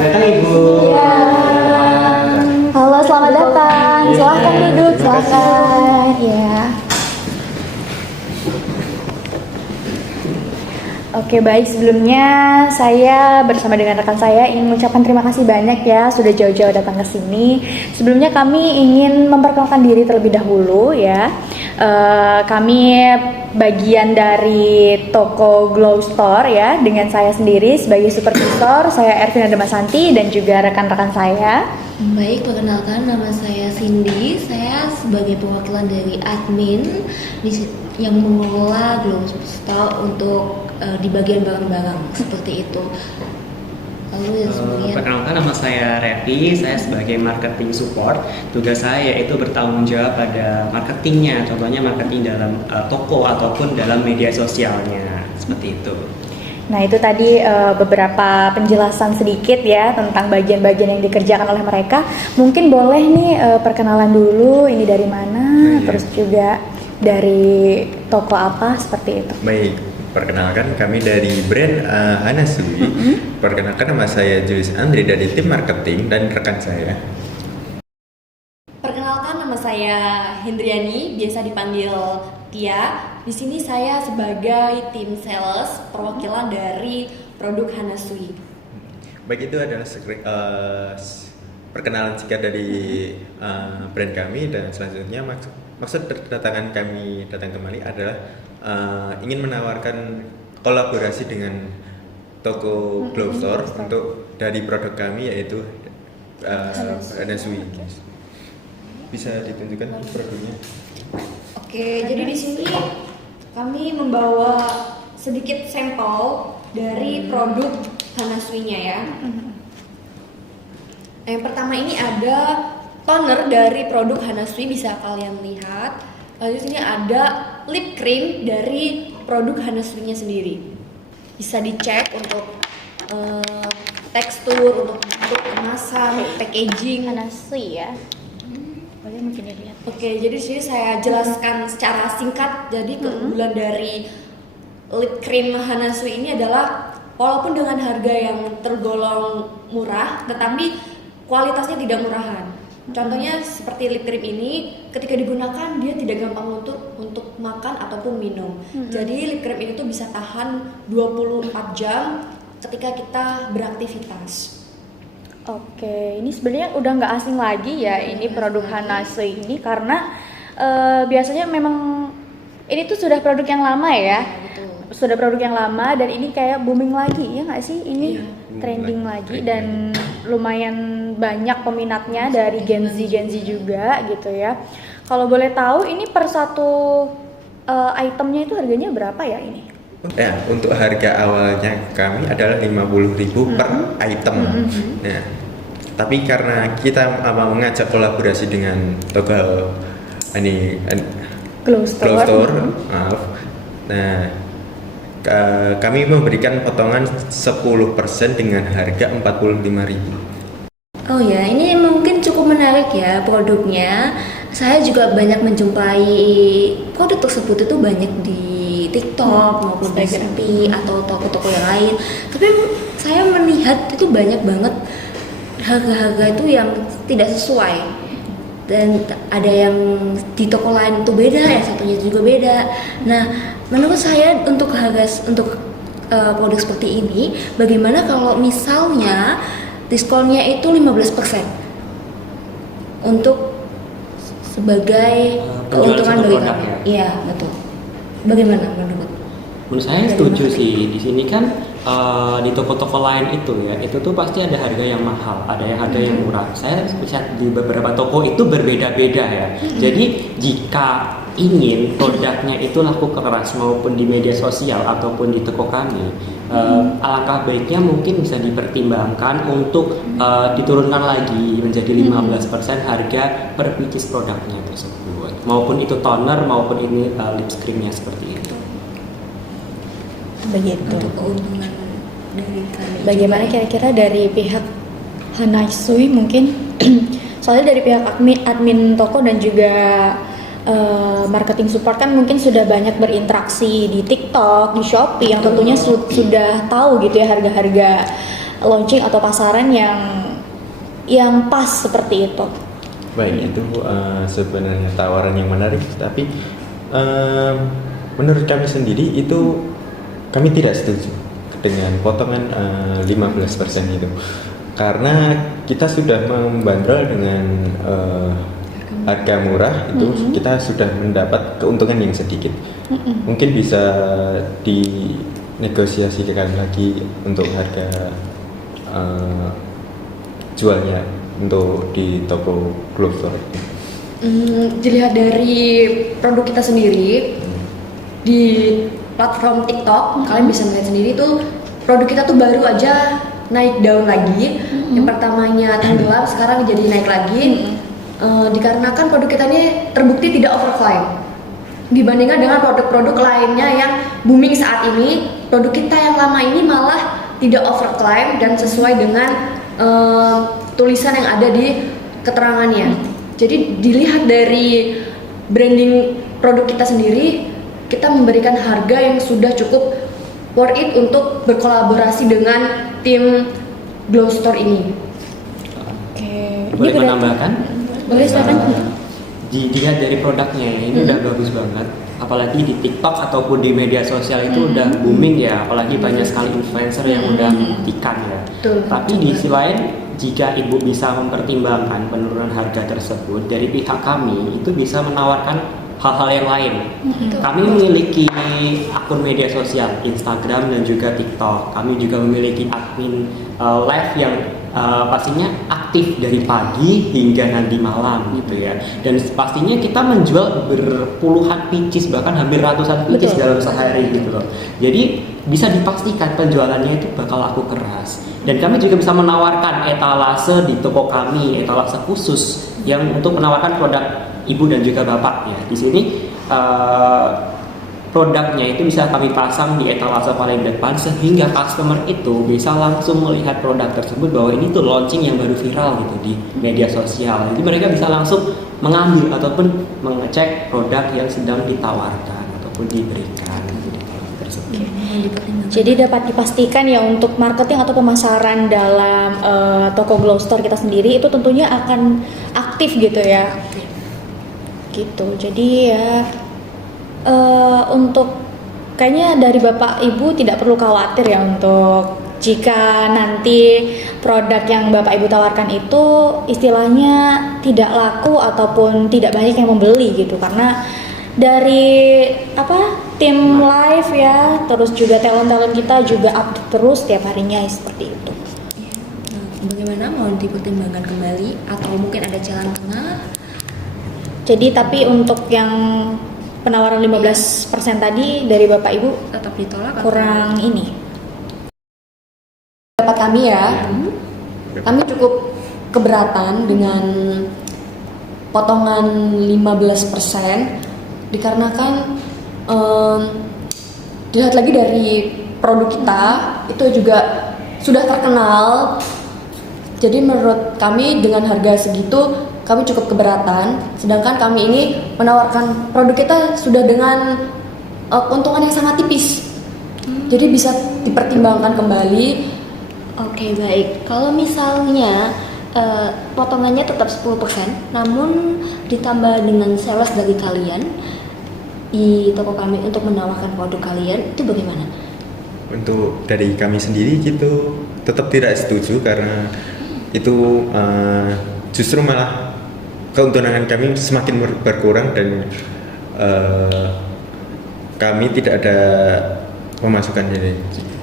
Selamat datang Ibu. Ya. Halo, selamat datang. Silahkan duduk, silahkan. Ya. Oke, baik, sebelumnya saya bersama dengan rekan saya ingin mengucapkan terima kasih banyak ya sudah jauh-jauh datang ke sini. Sebelumnya kami ingin memperkenalkan diri terlebih dahulu ya. Kami bagian dari toko Glow Store ya, dengan saya sendiri sebagai supervisor, saya Ervina Demasanti dan juga rekan-rekan saya. Baik, perkenalkan nama saya Cindy. Saya sebagai perwakilan dari admin yang mengelola Glow Store untuk di bagian barang-barang seperti itu. Lalu yang semuanya. Perkenalkan nama saya Revi, saya sebagai marketing support. Tugas saya yaitu bertanggung jawab pada marketingnya, contohnya marketing dalam toko ataupun dalam media sosialnya, seperti itu. Nah, itu tadi beberapa penjelasan sedikit ya tentang bagian-bagian yang dikerjakan oleh mereka. Mungkin boleh nih perkenalan dulu, ini dari mana, terus juga dari toko apa, seperti itu. Baik, perkenalkan kami dari brand Hanasui. Perkenalkan nama saya Julius Andri dari tim marketing dan rekan saya. Perkenalkan nama saya Hendriani, biasa dipanggil Tia. Di sini saya sebagai tim sales perwakilan dari produk Hanasui. Baik, itu adalah perkenalan singkat dari brand kami, dan selanjutnya maksud kedatangan kami datang kembali adalah ingin menawarkan kolaborasi dengan toko Glow Store untuk dari produk kami yaitu Hanasui. Bisa ditunjukkan produknya? Oke, jadi di sini kami membawa sedikit sampel dari produk Hanasui-nya ya. Yang pertama ini ada toner dari produk Hanasui, bisa kalian lihat. Lalu di sini ada lip cream dari produk Hanasui-nya sendiri. Bisa dicek untuk tekstur, untuk kemasan, packaging. Hanasui ya. Boleh mungkin dilihat. Oke, jadi di sini saya jelaskan secara singkat. Jadi keunggulan dari lip cream Hanasui ini adalah walaupun dengan harga yang tergolong murah, tetapi kualitasnya tidak murahan. Contohnya seperti lip cream ini, ketika digunakan dia tidak gampang luntur untuk makan ataupun minum. Jadi lip cream ini tuh bisa tahan 24 jam ketika kita beraktivitas. Oke, ini sebenarnya udah nggak asing lagi ya ini produk Hanasui ini, karena biasanya memang ini tuh sudah produk yang lama ya. Betul. Sudah produk yang lama dan ini kayak booming lagi ya nggak sih, ini trending lagi dan lumayan banyak peminatnya dari Gen Z juga gitu ya. Kalau boleh tahu ini per satu itemnya itu harganya berapa ya ini? Ya, untuk harga awalnya kami adalah 50.000 per item. Nah, tapi karena kita mengajak kolaborasi dengan toko Glow Glow Store. Store, maaf. Nah, kami memberikan potongan 10% dengan harga 45.000. Oh ya, ini mungkin cukup menarik ya produknya. Saya juga banyak menjumpai produk tersebut itu banyak di TikTok maupun di Shopee atau toko-toko yang lain. Tapi saya melihat itu banyak banget harga-harga itu yang tidak sesuai. Dan ada yang di toko lain itu beda, yang satunya juga beda. Nah, menurut saya untuk produk seperti ini, bagaimana kalau misalnya diskonnya itu 15% untuk sebagai keuntungan bagi kami. Iya, betul. Bagaimana menurut saya setuju sih. Di sini kan di toko-toko lain itu tuh pasti ada harga yang mahal, ada yang harga yang murah. Saya lihat di beberapa toko itu berbeda-beda ya. Jadi jika ingin produknya itu laku keras maupun di media sosial ataupun di toko kami, alangkah baiknya mungkin bisa dipertimbangkan untuk diturunkan lagi menjadi 15% harga per pieces produknya tersebut, maupun itu toner maupun ini lip creamnya seperti itu. Begitu. untuk keuntungan dari kami? Bagaimana kira-kira dari pihak Hanasui mungkin? Soalnya dari pihak admin toko dan juga marketing support kan mungkin sudah banyak berinteraksi di TikTok, di Shopee yang tentunya sudah tahu gitu ya harga-harga launching atau pasaran yang pas seperti itu. Baik, itu sebenarnya tawaran yang menarik, tapi menurut kami sendiri itu kami tidak setuju dengan potongan 15% itu, karena kita sudah membandrol dengan harga murah itu kita sudah mendapat keuntungan yang sedikit. Mungkin bisa dinegosiasikan lagi untuk harga jualnya untuk di toko Glow Store. Dilihat dari produk kita sendiri di platform TikTok, kalian bisa melihat sendiri tuh produk kita tuh baru aja naik daun lagi. Yang pertamanya tenggelam, sekarang jadi naik lagi. Dikarenakan produk kita ini terbukti tidak overclaim dibandingkan dengan produk-produk lainnya yang booming saat ini. Produk kita yang lama ini malah tidak overclaim dan sesuai dengan tulisan yang ada di keterangannya. Jadi dilihat dari branding produk kita sendiri, kita memberikan harga yang sudah cukup worth it untuk berkolaborasi dengan tim Glow Store ini. Oke. Boleh menambahkan? Boleh, silakan. Dilihat dari produknya ini udah bagus banget, apalagi di TikTok ataupun di media sosial itu udah booming ya, apalagi banyak sekali influencer yang udah membuktikan ya. Betul. Tapi di sisi lain, jika ibu bisa mempertimbangkan penurunan harga tersebut, dari pihak kami itu bisa menawarkan hal-hal yang lain. Kami memiliki akun media sosial Instagram dan juga TikTok. Kami juga memiliki admin live yang pastinya aktif dari pagi hingga nanti malam gitu ya. Dan pastinya kita menjual berpuluhan pieces, bahkan hampir ratusan pieces dalam sehari gitu loh. Jadi bisa dipastikan penjualannya itu bakal laku keras. Dan kami juga bisa menawarkan etalase di toko kami, etalase khusus yang untuk menawarkan produk ibu dan juga bapak ya. Di sini produknya itu bisa kami pasang di etalase paling depan sehingga customer itu bisa langsung melihat produk tersebut bahwa ini tuh launching yang baru viral gitu di media sosial. Jadi mereka bisa langsung mengambil ataupun mengecek produk yang sedang ditawarkan ataupun diberikan gitu di produk tersebut. Jadi dapat dipastikan ya untuk marketing atau pemasaran dalam toko Glow Store kita sendiri itu tentunya akan aktif gitu ya. Gitu. Jadi ya untuk kayaknya dari Bapak Ibu tidak perlu khawatir ya untuk jika nanti produk yang Bapak Ibu tawarkan itu istilahnya tidak laku ataupun tidak banyak yang membeli gitu, karena dari tim live ya, terus juga talent kita juga update terus tiap harinya seperti itu. Bagaimana, mau dipertimbangkan kembali atau mungkin ada jalan tengah? Jadi tapi untuk yang penawaran 15% tadi dari Bapak Ibu Tetap ditolak kurang ini. Pendapat kami ya, kami cukup keberatan dengan potongan 15% dikarenakan dilihat lagi dari produk kita itu juga sudah terkenal. Jadi menurut kami dengan harga segitu kami cukup keberatan, sedangkan kami ini menawarkan produk kita sudah dengan keuntungan yang sangat tipis. Jadi bisa dipertimbangkan kembali. Oke, baik. Kalau misalnya potongannya tetap 10%, namun ditambah dengan sales dari kalian di toko kami untuk menawarkan produk kalian, itu bagaimana? Untuk dari kami sendiri gitu tetap tidak setuju, karena itu justru malah keuntungan kami semakin berkurang dan kami tidak ada pemasukan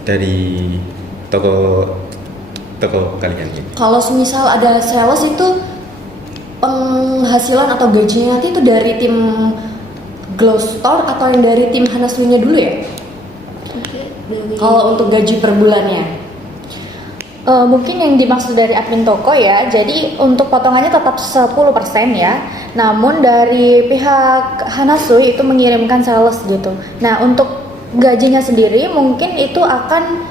dari toko kalian. Kalau semisal ada sales itu penghasilan atau gajinya nanti itu dari tim Glow Store atau yang dari tim Hanaswinya dulu ya? Kalau untuk gaji per bulannya? Mungkin yang dimaksud dari admin toko ya, jadi untuk potongannya tetap 10% ya, namun dari pihak Hanasui itu mengirimkan sales gitu. Nah untuk gajinya sendiri mungkin itu akan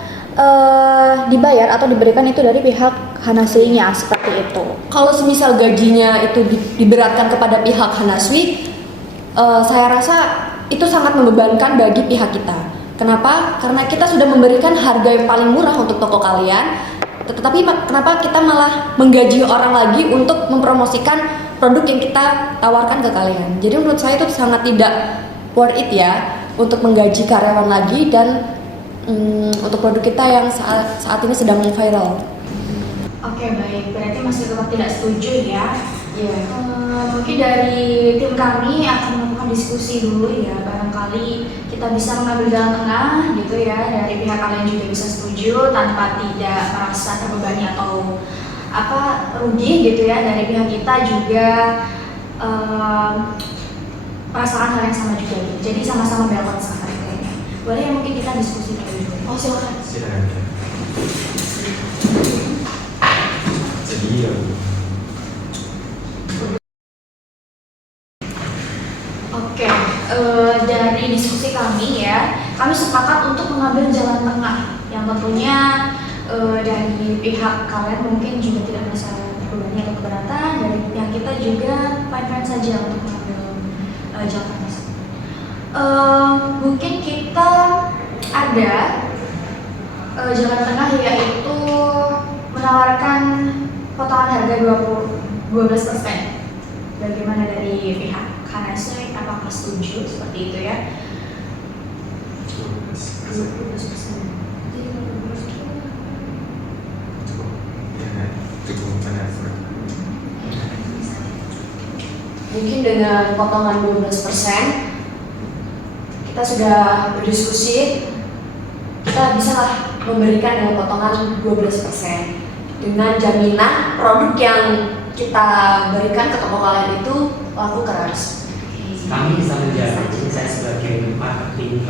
dibayar atau diberikan itu dari pihak Hanasui-nya seperti itu. Kalau semisal gajinya itu diberatkan kepada pihak Hanasui, saya rasa itu sangat membebankan bagi pihak kita. Kenapa? Karena kita sudah memberikan harga yang paling murah untuk toko kalian, Tetapi kenapa kita malah menggaji orang lagi untuk mempromosikan produk yang kita tawarkan ke kalian? Jadi menurut saya itu sangat tidak worth it ya untuk menggaji karyawan lagi dan untuk produk kita yang saat ini sedang viral. Oke, baik. Berarti masih tetap tidak setuju ya. Iya. Mungkin dari tim kami akan melakukan diskusi dulu ya. Barangkali kita bisa mengambil jalan tengah gitu ya. Dari pihak kalian juga bisa setuju tanpa tidak merasa terbebani atau rugi gitu ya. Dari pihak kita juga merasakan hal yang sama juga gitu. Jadi sama-sama balance antara kalian. Boleh ya mungkin kita diskusi dulu. Oh silakan. Silakan. Jadi Oke, dari diskusi kami ya, kami sepakat untuk mengambil jalan tengah yang tentunya dari pihak kalian mungkin juga tidak merasa terbebani atau keberatan, dari pihak kita juga fine-fine saja untuk mengambil jalan tengah. Mungkin kita ada jalan tengah yaitu menawarkan potongan harga 12%. Bagaimana dari pihak Kanasai, apakah setuju seperti itu ya? 12%. Mungkin dengan potongan 12% kita sudah berdiskusi, kita bisa lah memberikan dengan potongan 12% dengan jaminan produk yang kita berikan ke toko kalian itu laku keras. Kami bisa menjamin, saya sebagai marketing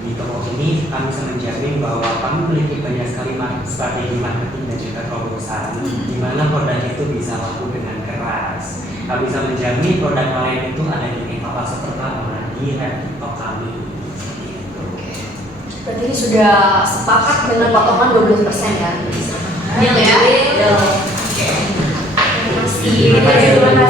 di toko ini, kami bisa menjamin bahwa kami memiliki banyak sekali strategi marketing dan juga terobosan di mana produk itu bisa laku dengan keras. Kami bisa menjamin produk kalian itu ada di etalase pertama di TikTok kami. Berarti ini sudah sepakat dengan potongan 12% ya? Deal ya? Deal. Terima kasih.